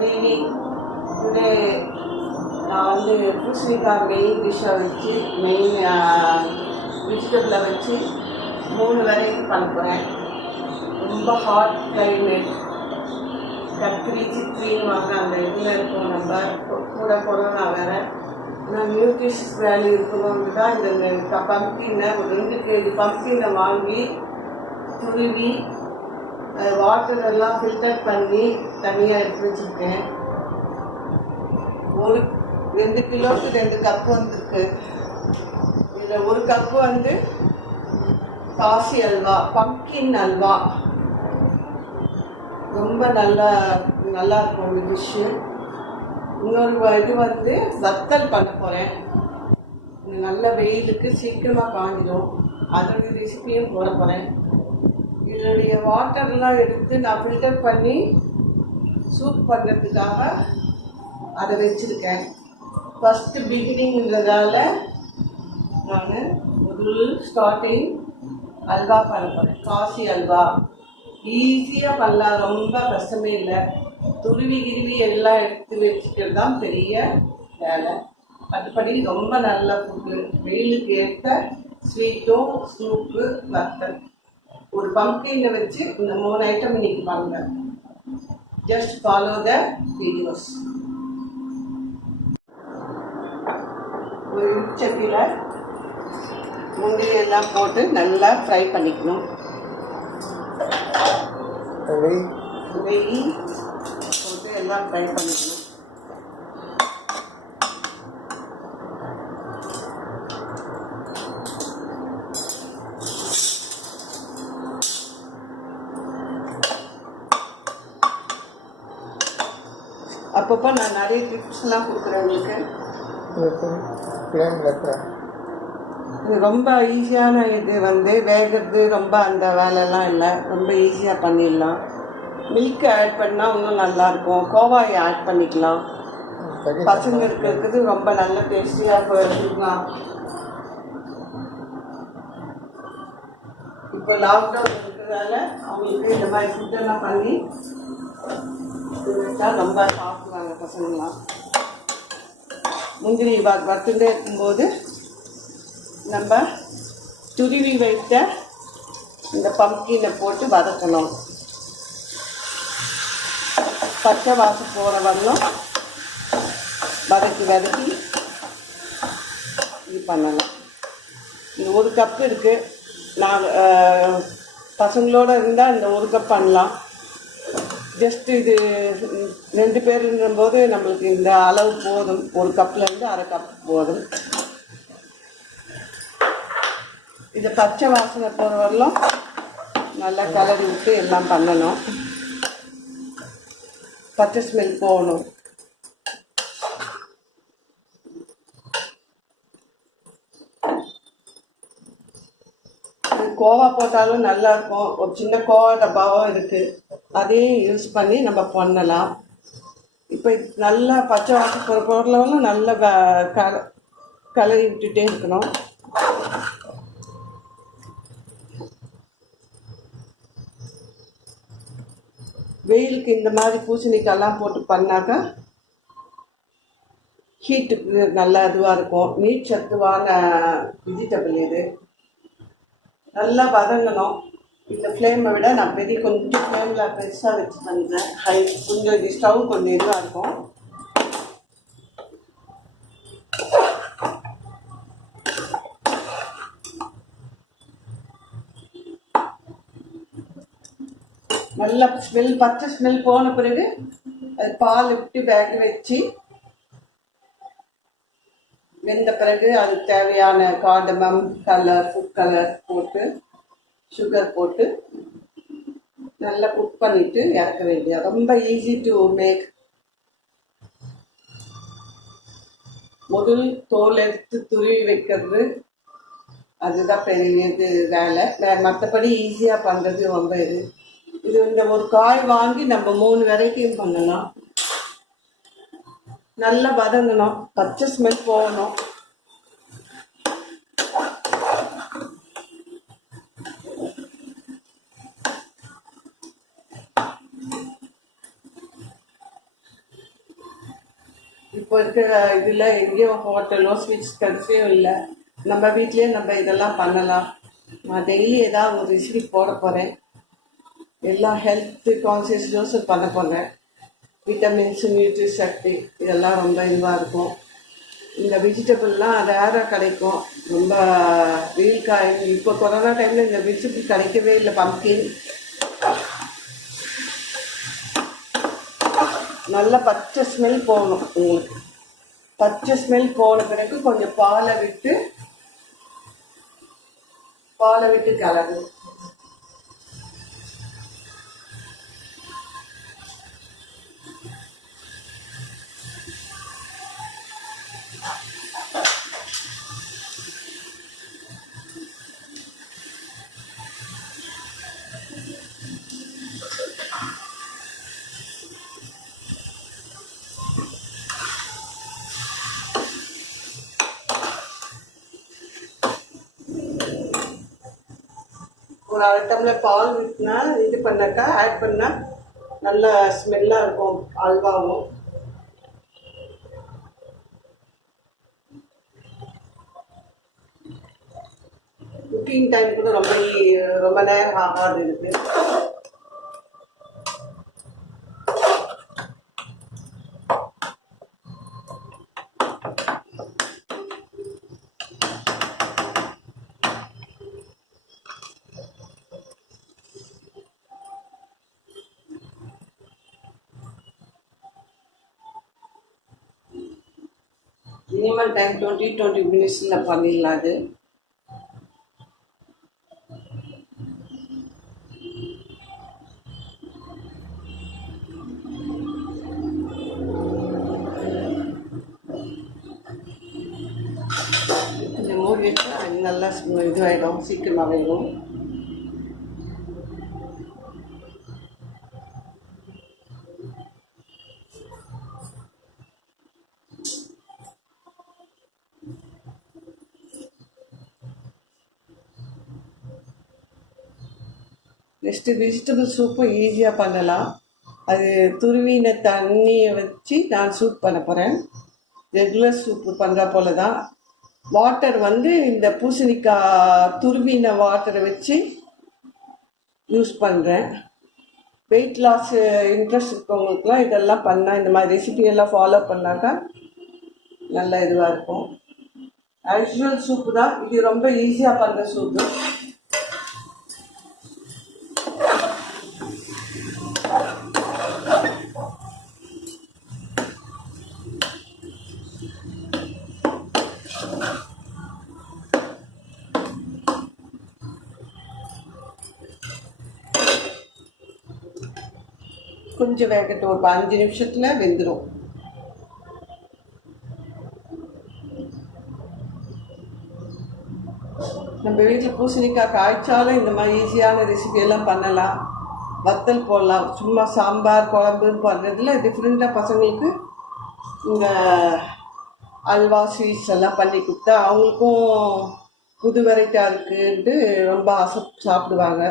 Good evening. Today நான் வந்து பூசணிக்காய் மெயின் டிஷ்ஷை வச்சு மெயின் வெஜிடபிளை வச்சு 3 வெரைட்டி பண்ண போகிறேன். ரொம்ப ஹாட் கிளைமேட், கத்திரி சித்திரின்னு வாங்க அந்த இதில் இருக்கும். நம்ம கூட கொரோனா வேறு, ஆனால் நியூட்ரிஷியஸ் வேல்யூ இருக்கணும்னு தான் இந்த பம்ப்கினை ஒரு 2 kg பம்ப்கினை வாங்கி துருவி வாட்டர் எல்லாம் ஃபில்டர் பண்ணி தனியாக எடுத்து வச்சுருக்கேன். 2 கிலோவுக்கு 2 கப்பு வந்துருக்கு. இதில் 1 கப்பு வந்து காசி அல்வா, பம்ப்கின் அல்வா, ரொம்ப நல்லா இருக்கும் இந்த டிஷ்ஷு. இன்னொரு இது வந்து வத்தல் பண்ண போகிறேன். நல்ல வெயிலுக்கு சீக்கிரமாக காஞ்சிடும். அதோடைய ரெசிபியும் போட போகிறேன். இதனுடைய வாட்டர்லாம் எடுத்து நான் ஃபில்டர் பண்ணி சூப் பண்ணுறதுக்காக அதை வச்சுருக்கேன். ஃபஸ்ட்டு பிகினிங்கிறதால நான் முதல் ஸ்டார்டிங் அல்வா பண்ண போகிறேன். காசி அல்வா ஈஸியாக பண்ணலாம், ரொம்ப கஷ்டமே இல்லை. துருவி கிருவி எல்லாம் எடுத்து வச்சுக்கிறது தான் பெரிய வேலை. மற்றபடி ரொம்ப நல்ல ஃபுட்டு, வெயிலுக்கு ஏற்ற ஸ்வீட்டும் சூப்பு வத்தல். ஒரு பம்ப்கினை வச்சு இந்த 3 ஐட்டம் இன்னைக்கு பண்ணுங்க. Just follow the videos. ஒரு சட்டியில் முந்திரி எல்லாம் போட்டு நல்லா ஃப்ரை பண்ணிக்கணும். நெய் போட்டு எல்லாம் ஃப்ரை பண்ணிக்கணும். அப்பப்போ நான் நிறைய டிப்ஸ்லாம் கொடுக்குறேன் உங்களுக்கு. இது ரொம்ப ஈஸியான இது வந்து வேகிறது, ரொம்ப அந்த வேலைலாம் இல்லை, ரொம்ப ஈஸியாக பண்ணிடலாம். மில்க் ஆட் பண்ணால் இன்னும் நல்லாயிருக்கும். கோவாயை ஆட் பண்ணிக்கலாம். பசங்க இருக்கிறது ரொம்ப நல்ல டேஸ்டியாக வச்சுக்கலாம். இப்போ லாக்டவுன் இருக்கிறதால அவங்களுக்கு இந்த மாதிரி ஃபுட்டெல்லாம் பண்ணி ரொம்ப சாப்பிடுவாங்க பசங்களாம். முந்திரி வறுத்துட்டே இருக்கும்போது நம்ம துருவி வைத்த இந்த பம்ப்கினை போட்டு வதக்கணும். பச்சை வாசம் போகிற வரலும் வதக்கி இது பண்ணலாம். இது 1 கப்பு இருக்குது. நான் பசங்களோடு இருந்தால் இந்த 1 கப் பண்ணலாம். ஜஸ்ட்டு இது 2 பேருங்கும்போது நம்மளுக்கு இந்த அளவு போதும். 1 கப்லேருந்து 1/2 கப் போதும். இதை பச்சை வாசனை போகிற வரலாம் நல்லா கலரி விட்டு எல்லாம் பண்ணணும். பச்சை ஸ்மெல் போகணும். கோவா போட்டாலும் நல்லாயிருக்கும். ஒரு சின்ன கோவா டப்பாவும் இருக்குது, அதையும் யூஸ் பண்ணி நம்ம பண்ணலாம். இப்போ நல்லா பச்சை வாசம் போகிற பொருளெல்லாம் நல்லா கலரி விட்டுட்டே இருக்கணும். வெயிலுக்கு இந்த மாதிரி பூசணிக்காயெல்லாம் போட்டு பண்ணாக்கா ஹீட்டுக்கு நல்லா இதுவாக இருக்கும். நீர் சத்துவான வெஜிடபிள் இது. நல்லா வதங்கணும். இந்த ஃப்ளேமை விட நான் கொஞ்சம் ஃப்ளேமில் பெருசாக வச்சு பண்ணுறேன். கொஞ்சம் இது ஸ்டவ் கொஞ்சம் இதுவாக இருக்கும். நல்லா பச்சை ஸ்மெல் போன பிறகு அது பால் விட்டு வேக வச்சு வெந்த பிறகு அதுக்கு தேவையான கார்டமம், ஃபுட் கலர் போட்டு சுகர் போட்டு நல்லா குக் பண்ணிட்டு இறக்க வேண்டியது. ரொம்ப ஈஸி டு மேக். முதல் தோல் எடுத்து துருவி வைக்கிறது அதுதான் பெரிய வேலை. மற்றபடி ஈஸியாக பண்ணுறது ரொம்ப இது இந்த ஒரு காய் வாங்கி நம்ம 3 வெரைட்டியும் பண்ணலாம். நல்லா வதங்கணும், பச்சை ஸ்மெல் போகணும். இப்போ இருக்கிற இதில் எங்கேயும் ஹோட்டலோ ஸ்வீட்ஸ் கடைசியும் இல்லை. நம்ம வீட்லேயே நம்ம இதெல்லாம் பண்ணலாம். நான் டெய்லி ஏதாவது ஒரு ரெசிபி போட போகிறேன். எல்லா ஹெல்த்து கான்சியஸ்னஸும் பண்ண போகிறேன். விட்டமின்ஸு, நியூட்ரி சக்தி இதெல்லாம் ரொம்ப இதுவாக இருக்கும். இந்த வெஜிடபிள்லாம் ரேராக கிடைக்கும். ரொம்ப வெயில் இப்போ கொரோனா டைமில் இந்த வெஜிடபிள் கிடைக்கவே இல்லை. பம்கின் நல்ல பச்சை ஸ்மெல் போகணும். உங்களுக்கு பச்சை ஸ்மெல் போன பிறகு கொஞ்சம் பாலை விட்டு கலரணும். ஒரு அரை டம்ளர் பால் விட்டுனா இது பண்ணாக்கா ஆட் பண்ணால் நல்ல ஸ்மெல்லாக இருக்கும் அல்வாவும். குக்கிங் டைம் கூட ரொம்ப நேரம் ஆகாது இருக்குது. மினிமம் டைம் 20 மினிட்ஸில் பண்ணிடலாம். அது கொஞ்சம் மூடி வச்சா நல்லா இதுவாகிடும், சீக்கிரமாக வேணும். நெக்ஸ்ட்டு வெஜிடபிள் சூப்பும் ஈஸியாக பண்ணலாம். அது துருவின தண்ணியை வச்சு நான் சூப் பண்ண போகிறேன். ரெகுலர் சூப்பு பண்ணுற போல தான். வாட்டர் வந்து இந்த பூசணிக்காய் துருவின வாட்டரை வச்சு யூஸ் பண்ணுறேன். வெயிட் லாஸ் இன்ட்ரெஸ்ட் இருக்கவங்களுக்குலாம் இதெல்லாம் பண்ணால், இந்த மாதிரி ரெசிபியெல்லாம் ஃபாலோ பண்ணாக்கா நல்ல இதுவாக இருக்கும். ஆக்சுவல் சூப்பு தான் இது, ரொம்ப ஈஸியாக பண்ணுற சூப்பு. கொஞ்சம் வேகட்டும், ஒரு 5 நிமிஷத்தில் வெந்துடும். நம்ம வீட்டில் பூசணிக்காய் காய்ச்சாலும் இந்த மாதிரி ஈஸியான ரெசிபியெல்லாம் பண்ணலாம். வத்தல் போடலாம். சும்மா சாம்பார் குழம்புன்னு பண்ணுறதுல டிஃப்ரெண்ட்டாக பசங்களுக்கு இந்த அல்வா ஸ்வீட்ஸ் எல்லாம் பண்ணி கொடுத்தா அவங்களுக்கும் புது வெரைட்டியாக இருக்குன்ட்டு ரொம்ப சாப்பிடுவாங்க.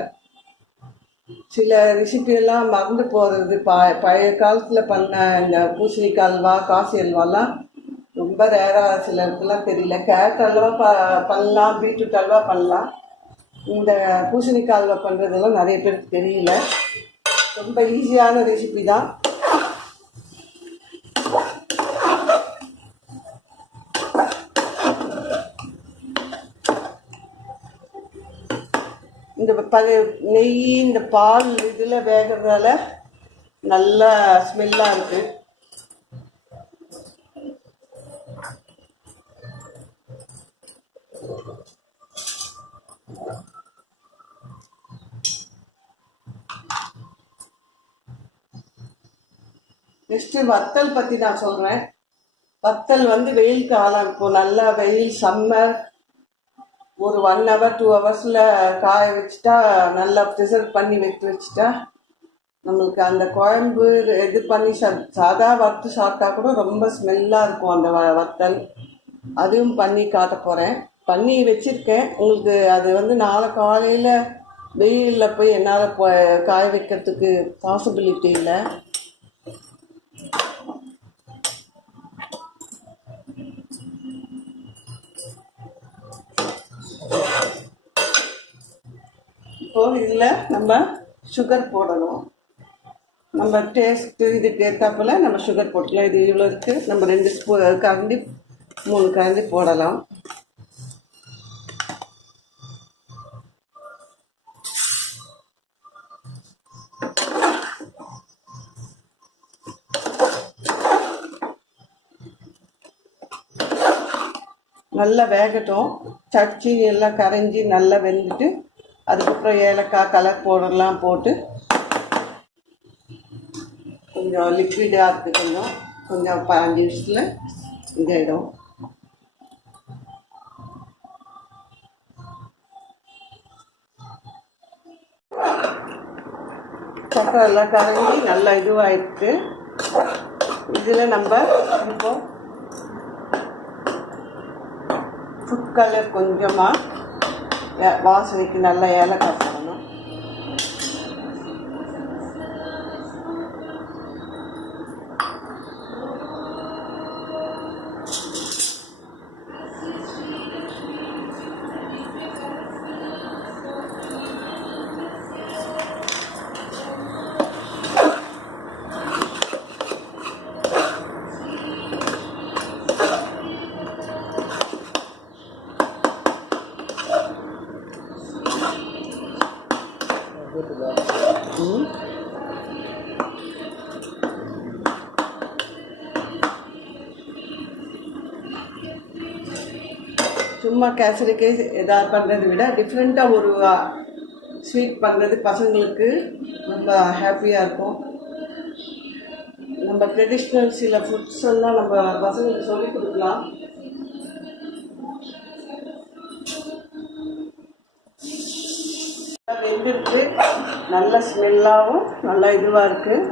சில ரெசிபியெல்லாம் மறந்து போகிறது. பழைய காலத்தில் பண்ண இந்த பூசணிக்காய் அல்வா, காசி அல்வாலாம் ரொம்ப ரேராக சிலருக்குலாம் தெரியல. கேரட் அல்வா பண்ணலாம், பீட்ரூட் அல்வா பண்ணலாம். இந்த பூசணிக்காய் அல்வா பண்ணுறதெல்லாம் நிறைய பேருக்கு தெரியல. ரொம்ப ஈஸியான ரெசிபி தான். இந்த நெய், இந்த பால் இதில் வேகிறதால நல்ல ஸ்மெல்லாக இருக்குது. நெக்ஸ்ட்டு வத்தல் பற்றி நான் சொல்கிறேன். வத்தல் வந்து வெயில் காலம், இப்போது நல்லா வெயில், சம்மர், ஒரு 1 hour 2 hours காய வச்சுட்டா, நல்லா ப்ரிசர்வ் பண்ணி வச்சுட்டா நம்மளுக்கு அந்த குழம்பு இது பண்ணி சாதா வறுத்து சாப்பிட்டா கூட ரொம்ப ஸ்மெல்லாக இருக்கும் அந்த வத்தல். அதுவும் பண்ணி காட்ட போகிறேன். பண்ணி வச்சுருக்கேன் உங்களுக்கு. அது வந்து நாளை காலையில் வெயிலில் போய் என்னால் காய வைக்கிறதுக்கு பாசிபிலிட்டி இல்லை. இப்போது இதில் நம்ம சுகர் போடணும். நம்ம டேஸ்ட்டு இதுக்கு ஏற்றாப்புல நம்ம சுகர் போட்டுக்கலாம். இது இவ்வளோ இருக்குது, நம்ம 2 கரண்டி 3 கரண்டி போடலாம். நல்லா வேகட்டும். சட்னி எல்லாம் கரைஞ்சி நல்லா வெந்துட்டு அதுக்கப்புறம் ஏலக்காய் கலர் பவுடர்லாம் போட்டு கொஞ்சம் லிக்விடாக இருக்குது. கொஞ்சம் 5 நிமிஷத்தில் இதாகிடும். சக்கரை எல்லாம் கரைஞ்சி நல்லா இதுவாகிட்டு இதில் நம்ம இப்போ ஃபுட் கலர் கொஞ்சமாக வாசனைக்கு நல்லா ஏலக்காய் போடணும். சும்மா கேசரிக்கு எதாவது பண்ணுறதை விட டிஃப்ரெண்ட்டாக ஒரு ஸ்வீட் பண்ணுறது பசங்களுக்கு ரொம்ப ஹாப்பியாக இருக்கும். நம்ம ட்ரெடிஷ்னல் சில ஃபுட்ஸ் எல்லாம் நம்ம பசங்களுக்கு சொல்லிக் கொடுக்கலாம். வெந்திருக்கு, நல்ல ஸ்மெல்லாகவும் நல்லா இதுவாக இருக்குது.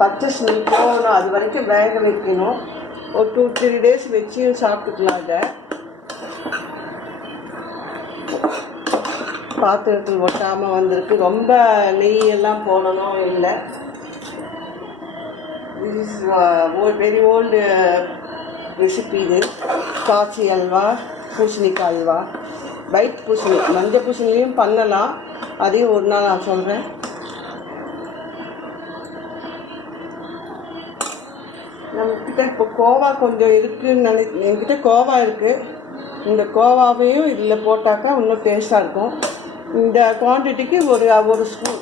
பச்சை ஸ்மெல் போகணும், அது வரைக்கும் வேக வைக்கணும். ஒரு 2-3 டேஸ் வச்சு சாப்பிட்டுக்கலாம். அதை பாத்திரத்தில் ஒட்டாமல் வந்திருக்கு. ரொம்ப நெய்யெல்லாம் போடணும் இல்லை. This is very old recipe. இது காய்ச்சி அல்வா, பூசணிக்காய் அல்வா, ஒயிட் பூசணி, மஞ்சள் பூசணிலையும் பண்ணலாம். அதையும் ஒரு நாள் நான் சொல்கிறேன். நம்மக்கிட்ட இப்போ கோவா கொஞ்சம் இருக்குதுன்னு என்கிட்ட கோவா இருக்குது. இந்த கோவாவையும் இதில் போட்டாக்கா இன்னும் டேஸ்ட்டாக இருக்கும். இந்த குவான்டிட்டிக்கு ஒரு ஸ்பூன்,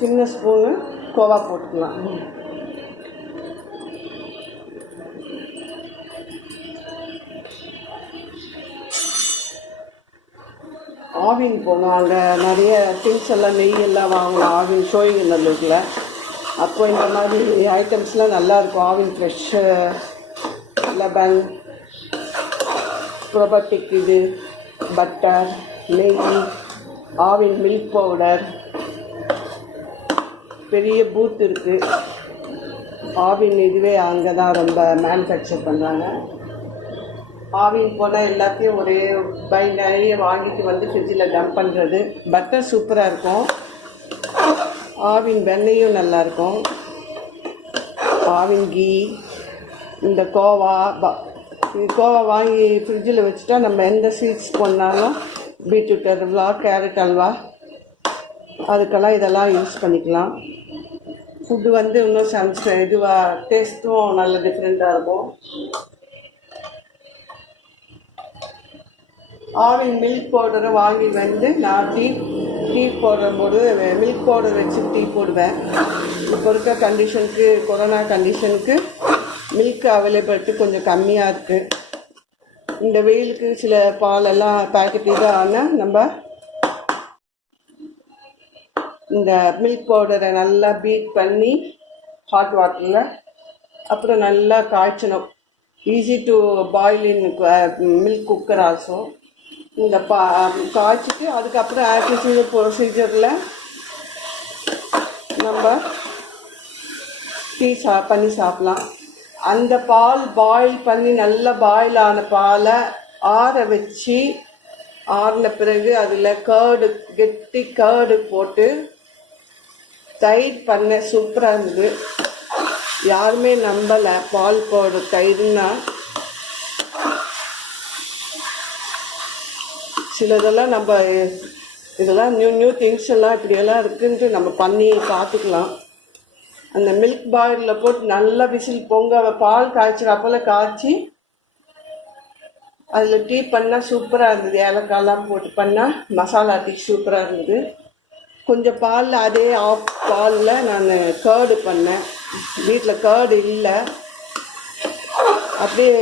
சின்ன ஸ்பூனு கோவா போட்டுக்கலாம். ஆவின் போனோம், அங்கே நிறைய திங்ஸ் எல்லாம் நெய்யெல்லாம் வாங்கணும் ஆவின் சோழிங்கநல்லூரில். அப்போ இந்த மாதிரி ஐட்டம்ஸ்லாம் நல்லாயிருக்கும். ஆவின் ஃப்ரெஷ்ஷு லெபன், ப்ரோபட்டிக், இது பட்டர், நெய், ஆவின் மில்க் பவுடர், பெரிய பூத் இருக்குது. ஆவின் இதுவே அங்கே தான் ரொம்ப மேனுஃபேக்சர் பண்ணுறாங்க. ஆவின் போனால் எல்லாத்தையும் ஒரே நிறைய வாங்கிட்டு வந்து ஃப்ரிட்ஜில் டம்ப் பண்ணுறது. பட்டர் சூப்பராக இருக்கும். ஆவின் வெண்ணெயும் நல்லாயிருக்கும். ஆவின் கீ, இந்த கோவா வாங்கி ஃப்ரிட்ஜில் வச்சுட்டா நம்ம எந்த ஸ்வீட்ஸ் பண்ணாலும், பீட்ரூட் அல்வா, கேரட் அல்வா, அதுக்கெல்லாம் இதெல்லாம் யூஸ் பண்ணிக்கலாம். ஃபுட்டு வந்து இன்னும் இதுவாக டேஸ்ட்டும் நல்ல டிஃப்ரெண்ட்டாக இருக்கும். ஆவின் மில்க் பவுடரை வாங்கி வந்து நான் டீ போடும்போது மில்க் பவுடர் வச்சு டீ போடுவேன். இப்போ இருக்க கண்டிஷனுக்கு, கொரோனா கண்டிஷனுக்கு மில்க் அவைலபிலிட்டி கொஞ்சம் கம்மியாக இருக்குது. இந்த வெயிலுக்கு சில பாலெல்லாம் பேக்கெட் இதான நம்ம இந்த மில்க் பவுடரை நல்லா பீட் பண்ணி ஹாட் வாட்டரில் அப்புறம் நல்லா காய்ச்சணும். Easy to boil in milk cooker also. இந்த காய்ச்சிட்டு அதுக்கப்புறம் ஆக்சிஜன் ப்ரொசீஜரில் நம்ம டீ பண்ணி சாப்பிட்லாம். அந்த பால் பாயில் பண்ணி நல்லா பாயில் ஆன பாலை ஆற வச்சு, ஆறின பிறகு அதில் கெட்டி கர்டு போட்டு தயிர் பண்ண சூப்பராக இருந்தது. யாருமே நம்பலை பால் பவுடர் தயிர்னா. சிலதெல்லாம் நம்ம இதெல்லாம் நியூ நியூ திங்ஸ் எல்லாம் இப்படியெல்லாம் இருக்குன்ட்டு நம்ம பண்ணி பார்த்துக்கலாம். அந்த மில்க் பாயிலில் போட்டு நல்லா விசில் பால் காய்ச்சிறாப்போல் காய்ச்சி அதில் டீ பண்ணால் சூப்பராக இருந்தது. ஏலக்காயெல்லாம் போட்டு பண்ணால் மசாலா டீ சூப்பராக இருந்தது. கொஞ்சம் பாலில் அதே ஆஃப் பாலில் நான் கேர்டு பண்ணேன். வீட்டில் கேர்டு இல்லை, அப்படியே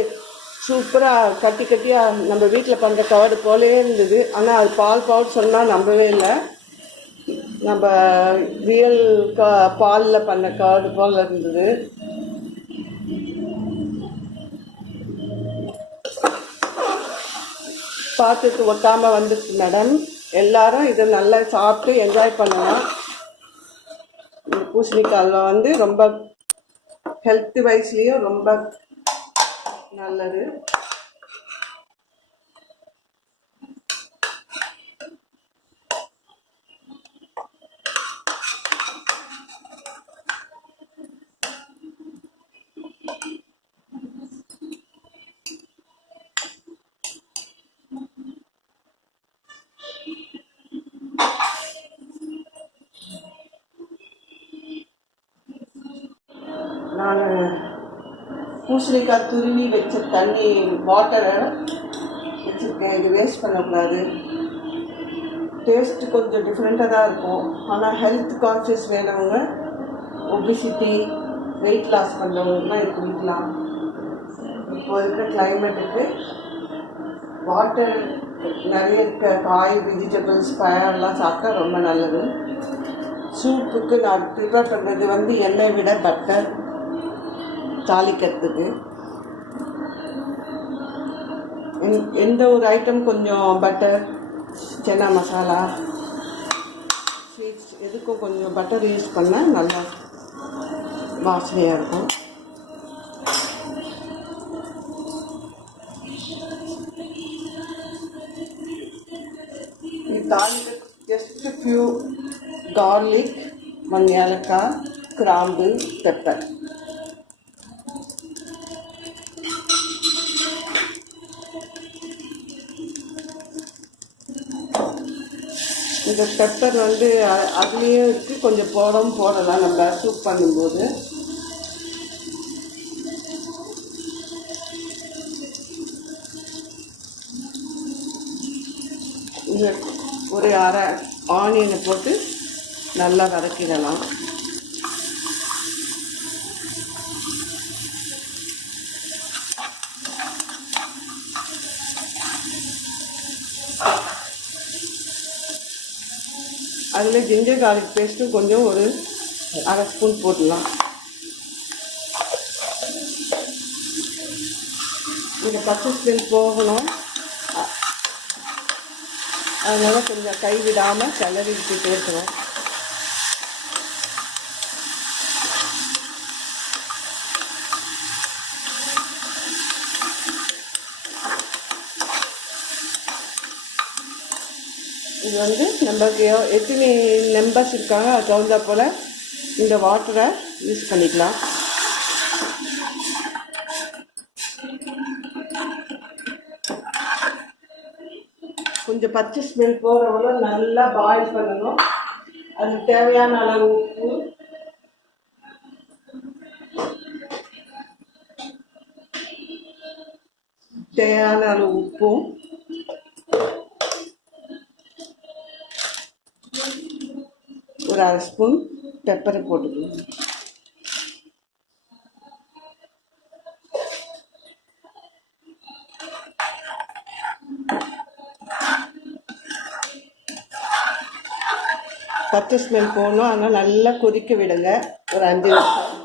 சூப்பராக கட்டி கட்டியாக நம்ம வீட்டில் பண்ணுற கேர்டு போலே இருந்தது. ஆனால் அது பால் சொன்னால் நம்பவே இல்லை. நம்ம ரியல் பாலில் பண்ண கேர்டு போல் இருந்தது. பார்த்துட்டு ஒட்டாமல் வந்துச்சு மேடம். எல்லாரும் இதை நல்லா சாப்பிட்டு என்ஜாய் பண்ணலாம். இந்த பூசணிக்காய் அல்வா வந்து ரொம்ப ஹெல்த் வைஸ்லேயும் ரொம்ப நல்லது. நான் பூசணிக்காய் துருவி வச்ச தண்ணி வாட்டரை வச்சுருக்கேன். இது வேஸ்ட் பண்ணக்கூடாது. டேஸ்ட்டு கொஞ்சம் டிஃப்ரெண்ட்டாக தான் இருக்கும். ஆனால் ஹெல்த் கான்ஷியஸ் வேணவங்க, ஒபிசிட்டி, வெயிட் லாஸ் பண்ணுறவங்கலாம் இது குடிக்கலாம். இப்போ இருக்கிற கிளைமேட்டுக்கு வாட்டர் நிறைய இருக்க காய், வெஜிடபிள்ஸ், பயர்லாம் சாப்பிட்டா ரொம்ப நல்லது. சூப்புக்கு நான் ப்ரிப்பேர் பண்ணுறது வந்து எண்ணெய் விட பட்டர் தாளிக்கிறதுக்கு. எந்த ஒரு ஐட்டம் கொஞ்சம் பட்டர், சன்னா மசாலா, ஸ்வீட்ஸ் எதுக்கும் கொஞ்சம் பட்டர் யூஸ் பண்ணால் நல்லா வாசனையாக இருக்கும். இது தாளிக்க ஜஸ்ட் ஃபியூ garlic, 1 ஏலக்காய், கிராம்பு, பெப்பர். இந்த பெப்பர் வந்து அதுலேயே இருக்குது, கொஞ்சம் போடலாம் நம்ம சூப் பண்ணும்போது. இந்த ஒரு அரை ஆனியனை போட்டு நல்லா வதக்கிடலாம். அதில் ஜிஞ்சர் கார்லிக் பேஸ்ட்டும் கொஞ்சம் ஒரு அரை ஸ்பூன் போடலாம். இந்த பச்சை ஸ்மெல் போகணும், அதனால் கொஞ்சம் கை விடாமல் கிளறி விட்டுட்டே இருக்கணும். இது வந்து நம்மளுக்கு எத்தனை மெம்பர்ஸ் இருக்காங்க அது தகுந்தா போல் இந்த வாட்டரை யூஸ் பண்ணிக்கலாம். கொஞ்சம் பச்சை ஸ்மெல் போகிறவரை நல்லா பாயில் பண்ணணும். அதுக்கு தேவையான அளவு உப்பு, உப்பும் ஒரு அரை ஸ்பூன் பெப்பரை போட்டுக்கணும். பச்சை ஸ்மெல் போகணும். ஆனால் நல்லா கொதிக்க விடுங்க ஒரு 5 நிமிஷம்.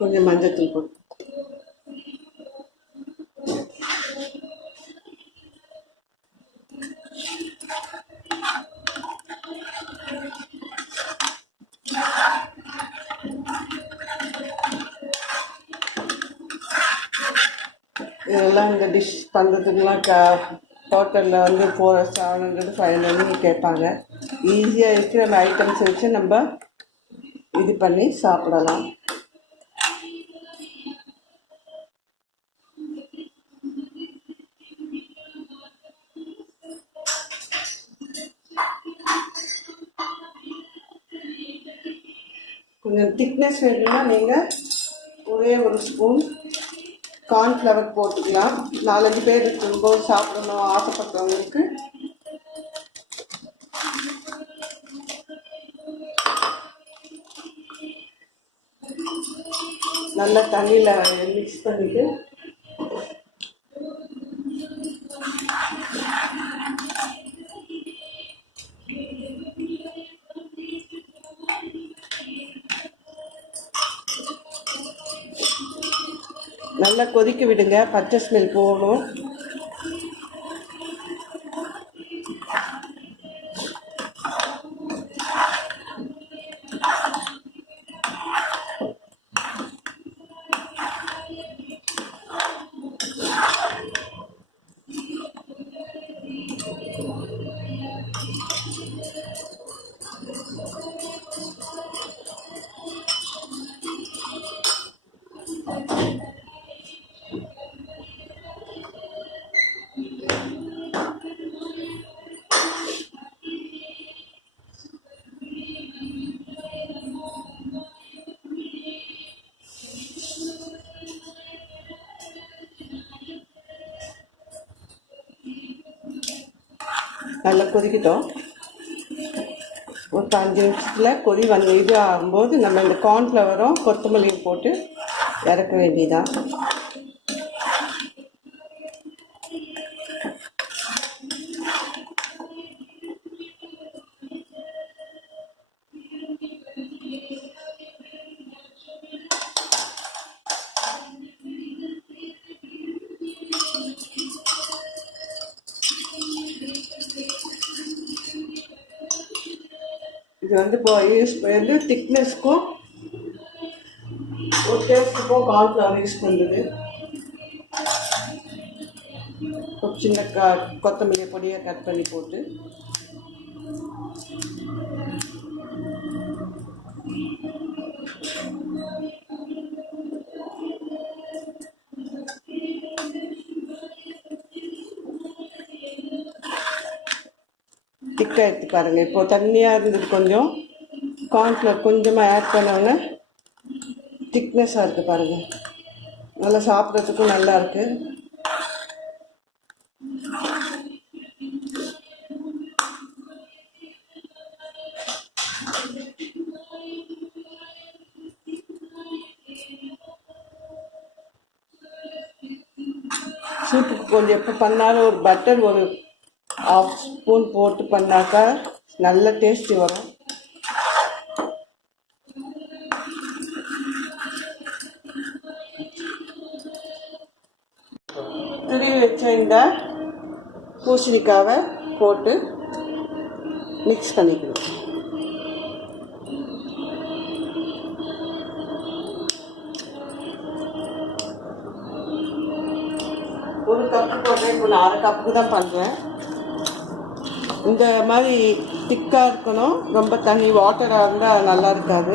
கொஞ்சம் மஞ்சத்தூள் போட்டு இதெல்லாம் இந்த டிஷ் பண்ணுறதுக்குலாம் ஹோட்டலில் வந்து 400, 700, 500 கேட்பாங்க. ஈஸியாக இருக்கிற அந்த ஐட்டம்ஸ் வச்சு நம்ம இது பண்ணி சாப்பிடலாம். கொஞ்சம் திக்னஸ் வேணும்னா நீங்கள் ஒரே ஒரு ஸ்பூன் கார்ன்ஃப்ளவர் போட்டுக்கலாம். 4-5 பேர் இருக்கும்போது சாப்பிடணும் ஆசைப்பட்டவங்களுக்கு நல்லா தண்ணியில் மிக்ஸ் பண்ணிவிட்டு நல்லா கொதிக்க விடுங்க. பச்சை ஸ்மெல் போகணும். நல்லா கொதிக்கிட்டோம். ஒரு 5 நிமிஷத்தில் கொதி இது ஆகும்போது நம்ம இந்த கார்ன்ஃப்ளவரும் கொத்தமல்லியும் போட்டு இறக்க வேண்டியதான். இது வந்து திக்னஸ்க்கும் ஒரு டேஸ்ட்டுக்கும் கார்ன்ஃப்ளவர் யூஸ் பண்ணுறது. ஒரு சின்ன கொத்தமல்லி பொடியை கட் பண்ணி போட்டு திக்காக எடுத்து பாருங்கள். இப்போது தண்ணியாக இருந்தது, கொஞ்சம் கார்ன்ஃப்ளவர் கொஞ்சமாக ஆட் பண்ணோன்னே திக்னஸாக இருக்குது பாருங்கள். நல்லா சாப்பிட்றதுக்கும் நல்லா இருக்குது. சூப்புக்கு கொஞ்சம் எப்போ பண்ணாலும் ஒரு பட்டர் ஒரு 1/2 ஸ்பூன் போட்டு பண்ணாக்கா நல்ல டேஸ்டி வரும். துருவி வச்ச இந்த பூசணிக்காவை போட்டு மிக்ஸ் பண்ணிக்கணும். ஒரு கப்பு போட்டேன், இப்போ நான் 1/2 கப்புக்கு தான் பண்ணுறேன். இந்த மாதிரி திக்காக இருக்கணும். ரொம்ப தண்ணி வாட்டராக இருந்தால் நல்லா இருக்காது.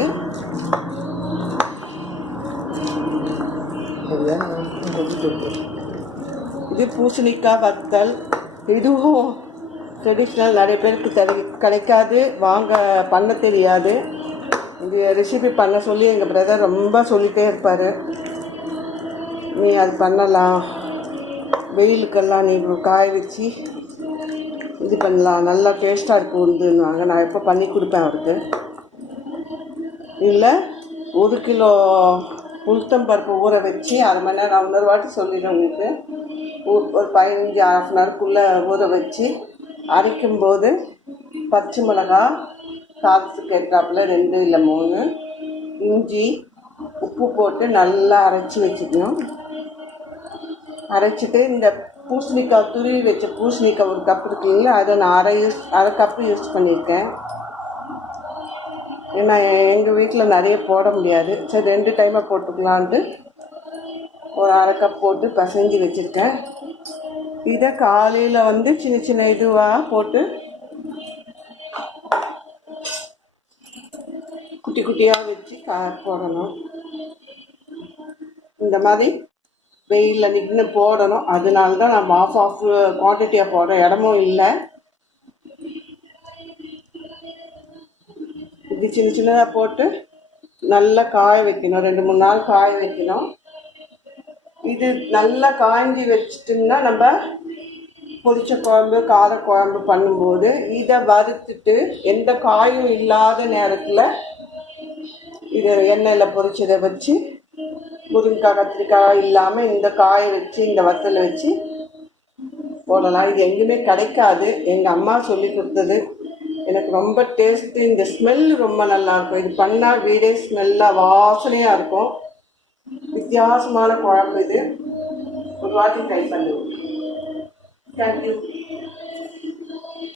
இது பூசணிக்காய் வத்தல். இதுவும் ட்ரெடிஷ்னல். நிறைய பேருக்கு கிடைக்காது, பண்ண தெரியாது. இது ரெசிபி பண்ண சொல்லி எங்கள் பிரதர் ரொம்ப சொல்லிகிட்டே இருப்பார். நீ அது பண்ணலாம், வெயிலுக்கெல்லாம் நீ காய வச்சு இது பண்ணலாம், நல்லா டேஸ்ட்டாக இருக்குதுன்னுவாங்க. நான் எப்போ பண்ணி கொடுப்பேன் அவருக்கு. இல்லை 1 கிலோ உளுத்தம்பருப்பு ஊற வச்சு 1/2 மணி நேரம், நான் இன்னொரு வாட்டி சொல்லிடுறேன் உங்களுக்கு. ஒரு 15 1/2 மணி நேரத்துக்குள்ளே ஊற வச்சு அரைக்கும்போது பச்சை மிளகா காரத்துக்கு ஏற்றாப்புல 2 இல்லை 3, இஞ்சி, உப்பு போட்டு நல்லா அரைச்சி வச்சுக்கணும். அரைச்சிட்டு இந்த பூசணிக்காய் துருவி வச்ச பூசணிக்காய் 1 கப் இருக்குங்களா, அதை நான் அரை கப்பு யூஸ் பண்ணியிருக்கேன். ஏன்னா எங்கள் வீட்டில் நிறைய போட முடியாது. சரி 2 டைமாக போட்டுக்கலான்ட்டு ஒரு 1/2 கப் போட்டு பசைஞ்சு வச்சுருக்கேன். இதை காலையில் சின்ன சின்ன இதுவாக போட்டு குட்டி குட்டியாக வச்சு போடணும். இந்த மாதிரி வெயிலில் நின்று போடணும். அதனால தான் நம்ம ஆஃப் குவான்டிட்டியாக போடுற இடமும் இல்லை. இப்படி சின்ன சின்னதாக போட்டு நல்லா காய வைக்கணும். 2-3 நாள் காய வைக்கணும். இது நல்லா காய்ஞ்சி வச்சுட்டோம்னா நம்ம பொரிச்ச குழம்பு கார குழம்பு பண்ணும்போது இதை வறுத்துட்டு எந்த காயும் இல்லாத நேரத்தில் இதை எண்ணெயில் பொரிச்சதை வச்சு முருங்கைக்காய் கத்திரிக்காய் இல்லாமல் இந்த காயை வச்சு இந்த வத்தலை வச்சு போடலாம். இது எங்கேயுமே கிடைக்காது. எங்கள் அம்மா சொல்லி கொடுத்தது. எனக்கு ரொம்ப டேஸ்ட்டு. இந்த ஸ்மெல் ரொம்ப நல்லாயிருக்கும். இது பண்ணால் வீடே ஸ்மெல்லாக வாசனையாக இருக்கும். வித்தியாசமான குழம்பு இது. ஒரு வாட்டி ட்ரை பண்ணுவோம். தேங்க்யூ.